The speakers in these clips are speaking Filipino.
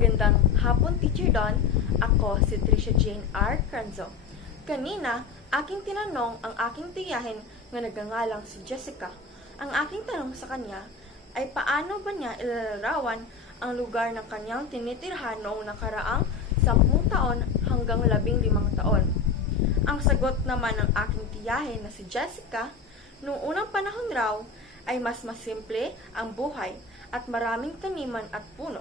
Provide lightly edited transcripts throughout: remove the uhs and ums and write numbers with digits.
Magandang hapon, Teacher Don. Ako si Tricia Jane R. Cranzo. Kanina, aking tinanong ang aking tiyahin na nagngangalang si Jessica. Ang aking tanong sa kanya ay paano ba niya ilalarawan ang lugar ng kanyang tinitirhan noong nakaraang 10 taon hanggang 15 taon. Ang sagot naman ng aking tiyahin na si Jessica, noong unang panahon raw ay mas masimple ang buhay at maraming taniman at puno.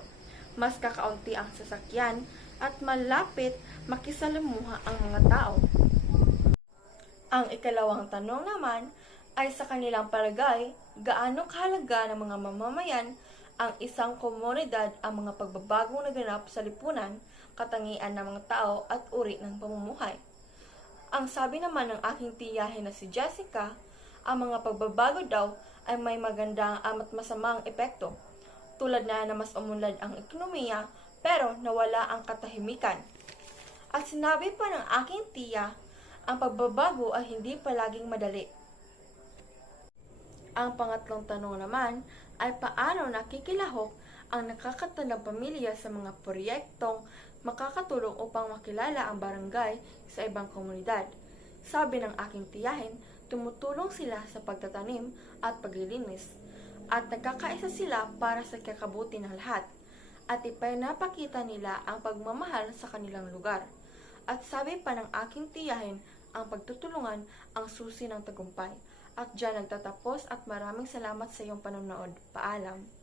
Mas kakaunti ang sasakyan at malapit makisalamuha ang mga tao. Ang ikalawang tanong naman ay sa kanilang palagay, gaano kahalaga ng mga mamamayan ang isang komunidad ang mga pagbabagong naganap sa lipunan, katangian ng mga tao at uri ng pamumuhay. Ang sabi naman ng aking tiyahin na si Jessica, ang mga pagbabago daw ay may magandang at masamang epekto, tulad na mas umunlad ang ekonomiya pero nawala ang katahimikan. At sinabi pa ng aking tiya, ang pagbabago ay hindi palaging madali. Ang pangatlong tanong naman ay paano nakikilahok ang nakakatandang pamilya sa mga proyektong makakatulong upang makilala ang barangay sa ibang komunidad. Sabi ng aking tiyahin, tumutulong sila sa pagtatanim at paglilinis, at nagkakaisa sila para sa kakabuti ng lahat, at ipinapakita nila ang pagmamahal sa kanilang lugar. At sabi pa ng aking tiyahin, ang pagtutulungan ang susi ng tagumpay. At diyan nagtatapos at maraming salamat sa iyong panonood. Paalam.